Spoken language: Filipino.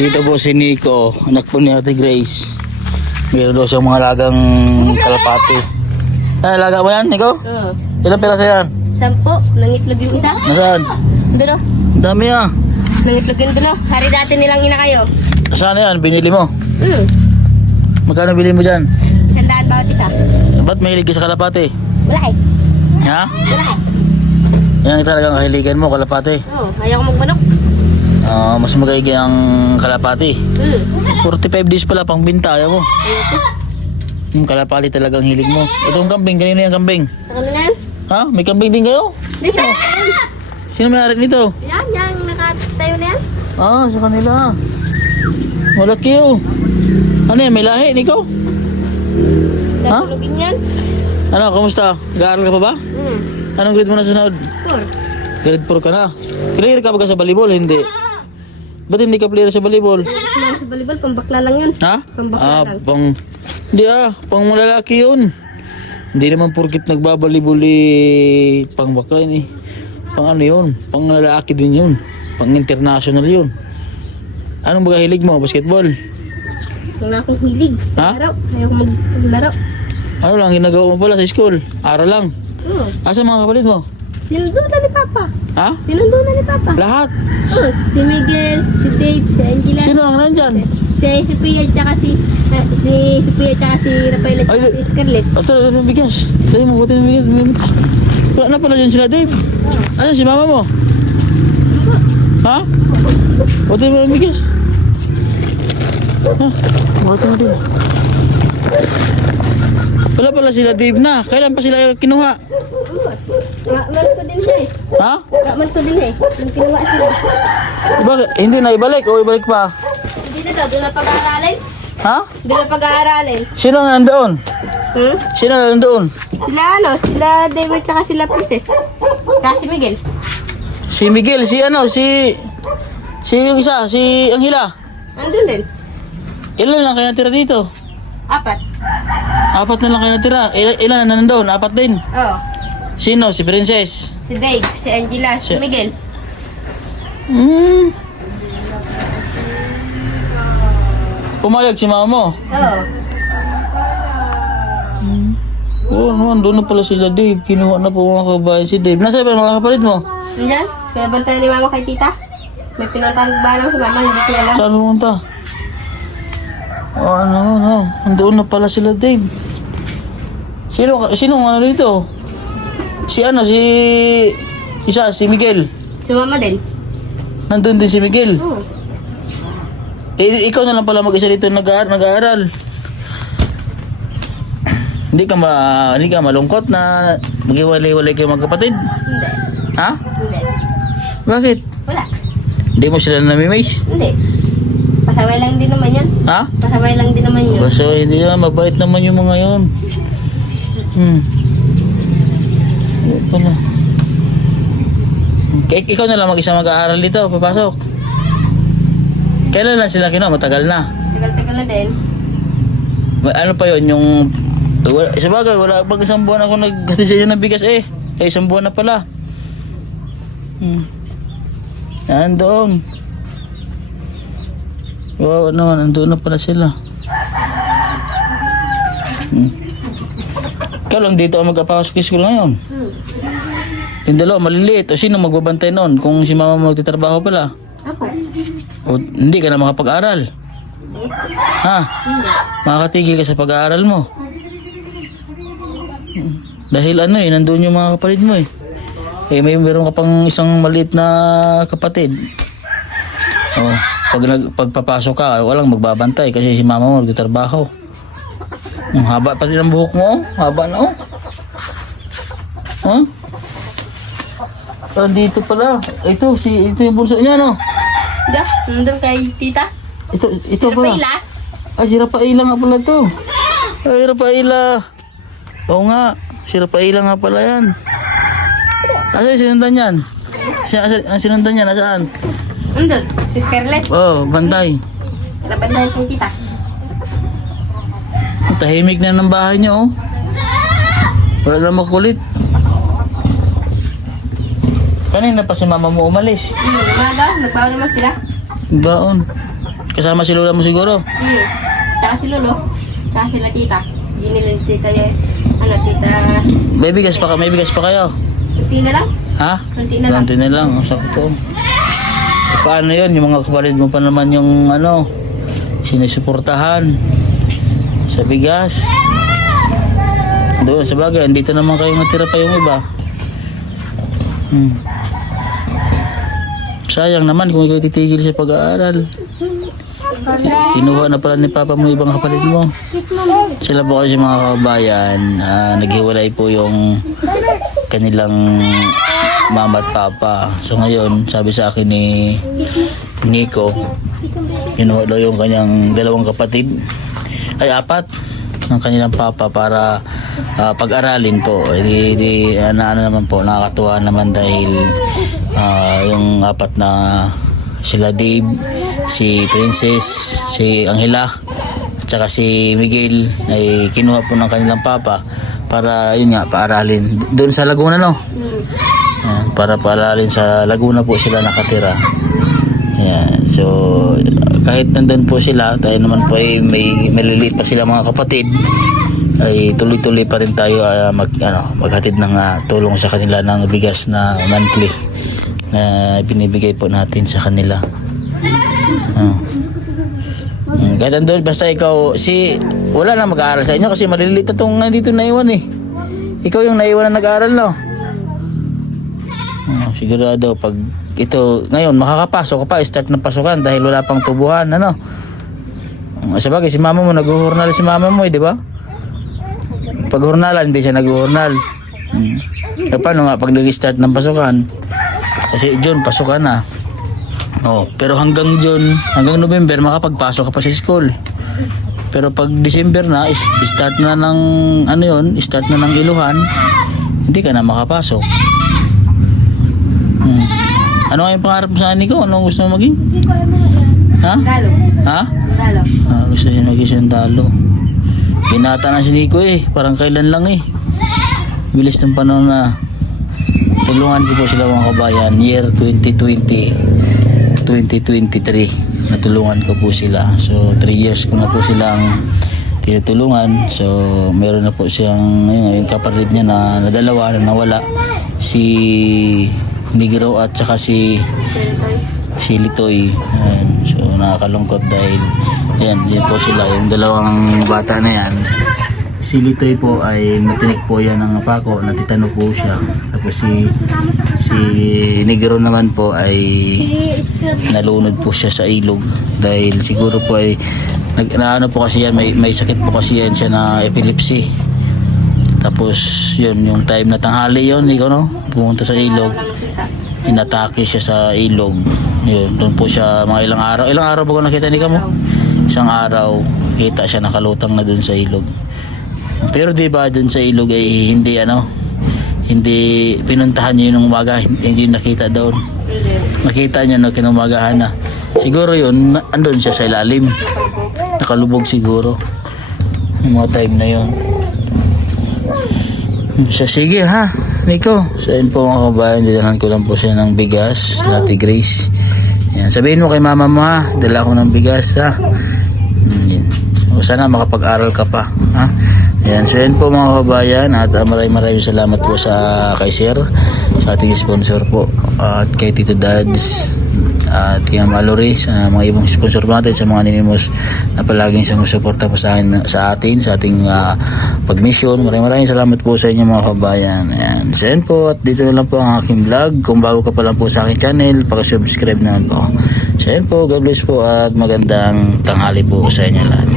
Dito po si Nico, anak po ni Ate Grace. Meron daw siyang mga lagang kalapati. Ay, laga mo yan, Nico? Oo. Ilang piraso yan? 10. Nangitlog yung isa. Nasaan? Doon o. Dami ah. Nangitlog yun doon o. Hari dati nilang ina kayo. Saan yan? Binili mo? Hmm. Magkano bili mo dyan? 100 bawat isa. Ba't mahilig ka sa kalapati? Wala eh. Ha? Wala eh. Yan talagang kahiligan mo, kalapati. Oo. Ayaw ko magmanok. Mas magaigi ang kalapati. Hmm. 45 days pala pang binta, ayaw mo. Ayaw ko. Yung kalapati talagang hilig mo. Itong kambing, kanino yung kambing? Sa kanila yan. Ha? May kambing din kayo? Dito. Sino may-ari nito? Yan. Yan. Nakatayo na yan. Sa kanila. Malaki oh. Ano yan, may lahi, Nico? Ha? Datulogin yan. Ano, kamusta? Nag-aaral ka pa ba? Hmm. Anong grade mo na sunod? 4. Grade 4 ka na. Player ka ba sa volleyball? Hindi. Ba't hindi ka player sa volleyball? Mga sa balibal. Pambakla lang yun. Ha? Pambakla lang. Hindi pang malalaki yun. Hindi naman porkit nagbabalibol pang bakla yun eh. Pang ano yun? Pang lalaki din yun. Pang international yun. Anong baga hilig mo? Basketball? Wala akong hilig. Ha? Laro. Ayaw ko maglaro. Ano lang ginagawa mo pala sa school? Aral lang. Oo. Asa mga kapatid mo? Sinundo na ni Papa. Ha? Sinundo na ni Papa. Lahat? Oo. Si Miguel, si Dave, si Angela. Sino ang nandyan? Si Pia, tsaka si Pia, tsaka si Rafael, tsaka Ay, si Scarlett. Ito, bigas. Dali mo, buti ng bigas. Wala na pala dyan sila, Dave. Oo. Ano si mama mo? Ha? Buti mo ng bigas. Ha? Buti mo din. Wala pala sila, Dave na. Kailan pa sila kinuha? Raman ko din siya eh. Ha? Raman ko din eh. Nung kinuha sila. Bakit? Hindi na ibalik o ibalik pa? Hindi na daw, doon na pag-aaralin. Ha? Doon na pag-aaralin. Sino ang nandoon? Hmm? Sino ang nandoon? Sila David, tsaka sila Princess. Tsaka si Miguel. Si Miguel, si yung isa, si Anghela. Andun din. Ilan lang kayo natira dito? 4. 4 na lang kayo natira. Ilan na nandoon? 4 din. Oo. Sino? Si Princess? Si Dave, si Angela, si Si- Miguel. Pumayag si mama mo? Oo. Oo naman, doon na pala sila Dave. Kinuha na po mga kabayan si Dave. Nasa ba mga kapatid mo? Nandiyan? Pinabantayan ni Mama kay Tita. May pinuntahan ba lang si Mama, hindi ko alam. Saan pumunta? Doon na pala sila Dave. Sino ano dito? Si Miguel. Si Mama din. Nandun din si Miguel. Oo. Ikaw na lang pala mag-isa dito nag-aaral. Hindi ka malungkot na maghiwalay-walay kayo magkapatid? Hindi. Ha? Hindi. Bakit? Wala. Hindi mo sila namimiss? Hindi. Pasaway lang din naman yan. Ha? Pasaway lang din naman yun. Basta hindi na, mabait naman yung mga yun. Pala. Ikaw na lang mag-isa mag-aaral dito, papasok. Kailan lang sila kinuha? Matagal na. Tagal-tagal na din. Ano pa yun, yung... Sa bagay, wala pang isang buwan ako naghatid sa inyo ng bigas eh. Isang buwan na pala. Yan doon. Wow, naman, andun na pala sila. Ikaw lang dito ang magpapasok sa school ngayon. Yung dalawa, maliliit. O sino magbabantay noon kung si mama mo magtitrabaho pala? Ako. O hindi ka na makapag-aral? Ha? Makakatigil ka sa pag-aaral mo? Dahil nandun yung mga kapatid mo eh. Meron ka pang isang maliit na kapatid. Pagpapasok ka, walang magbabantay kasi si mama mo nagtatrabaho. Haba pati ng buhok mo, haba na oh. Dito pala. Ito yung bulsa niya no. Diya, nandun kay Tita. Ito Si pala. Rafaela. Si Rafaela nga pala to. Ay, Rafaela. Oo nga, si Rafaela nga pala yan. Asa yung sinundan yan? Ang sinundan yan, nasaan? Nandun, si Scarlett. Bantay. Nabandayan kay Tita. Tahimik na ng bahay niyo, oh. Wala na makulit. Kanina pa si mama mo umalis. Umaga, nagbawa naman sila. Baon. Kasama si lola mo siguro. Tsaka si Lolo. Tsaka sila tita. Ginilin tita niya. Ano, tita. May bigas pa kayo. Kunti na lang. Ha? Kunti na lang. Konti na lang. O, sakto. Paano yun? Yung mga kapatid mo pa naman yung sinusuportahan sa bigas. Doon sa bagay, andito naman kayo matira pa yung iba. Sayang naman kung ikaw titigil sa pag-aaral. Kinuha na pala ni Papa mo ibang kapatid mo. Sila po kasi mga kabayan, naghiwalay po yung kanilang mama at papa. So ngayon, sabi sa akin ni Nico, kinuha daw yung kanyang dalawang kapatid, ay 4 ng kanilang papa para pag-aralin po. Naman po, nakakatuwa naman dahil yung 4 na sila Dave, si Princess, si Angela, at saka si Miguel ay kinuha po ng kanilang papa para yun nga, paaralin doon sa Laguna, no? Para paaralin sa Laguna po sila nakatira. Yan. So kahit nandun po sila, tayo naman po ay may maliliit pa sila mga kapatid, ay tuloy-tuloy pa rin tayo maghatid ng tulong sa kanila ng bigas na monthly na binibigay po natin sa kanila. Kahit andun, basta ikaw, wala na mag-aaral sa inyo kasi maliliit na itong nandito naiwan eh. Ikaw yung naiwan na nag-aaral, no? Sigurado, pag ito, ngayon, makakapasok ka pa, start ng pasukan dahil wala pang tubuhan, ano? Sabagay, si mama mo, nag-uhurnal si mama mo, di ba? Pag hurnalan, hindi siya nag-uhurnal. Paano nga, pag nag-start ng pasukan, kasi June, pasukan na. Pero hanggang June, hanggang November, makapagpasok ka pa sa school. Pero pag December na, start na ng, start na ng iluhan, hindi ka na makapasok. Ano nga yung pangarap mo sa Nico? Ano gusto mo maging? Ha? Dalo. Ha? Dalo. Gusto niya maging sundalo. Binata na si Nico eh. Parang kailan lang eh. Bilis ng panahon na tulungan ko po sila mga kabayan. Year 2020, 2023. Natulungan ko po sila. So 3 years ko na po silang tinutulungan. So meron na po siyang yung kapatid niya na dalawa na nawala. Si Negro at saka si Litoy. Ayan. So nakakalungkot dahil yan po sila, yung dalawang bata na yan. Si Litoy po ay matinik po yan ng pako, natitano po siya. Tapos si Negro naman po ay nalunod po siya sa ilog dahil siguro po ay naano po kasi yan, may sakit po kasi yan siya na epilepsy. Tapos yun, yung time na tanghali yun, pumunta sa ilog, inatake siya sa ilog. Yun, doon po siya mga ilang araw ba ko nakita ni Kamo? Isang araw, kita siya nakalutang na doon sa ilog. Pero di ba doon sa ilog ay hindi pinuntahan niya yung umaga, hindi nakita doon. Nakita niya na kinumagahan na. Siguro yun, andun siya sa ilalim. Nakalubog siguro. Yung mga time na yun. So sige ha, Nico. So yun po mga kabayan, didahan ko lang po siya ng bigas, Ate Grace. Yan. Sabihin mo kay mama mo ha, dala ko ng bigas ha. Yan. O sana makapag-aral ka pa ha. Yan. So yun po mga kabayan, at maraming salamat po sa kay Sir, sa ating sponsor po, at kay Tito Dads, at kay Mallory, sa mga ibang sponsor natin, sa mga ninimos na palaging sumusuporta po sa ating pag-mission. Maraming salamat po sa inyo mga kabayan. Ayan. So yun po, at dito na lang po ang aking vlog. Kung bago ka pa lang po sa aking channel, pakisubscribe naman po. So yun po, God bless po at magandang tanghali po sa inyo lahat.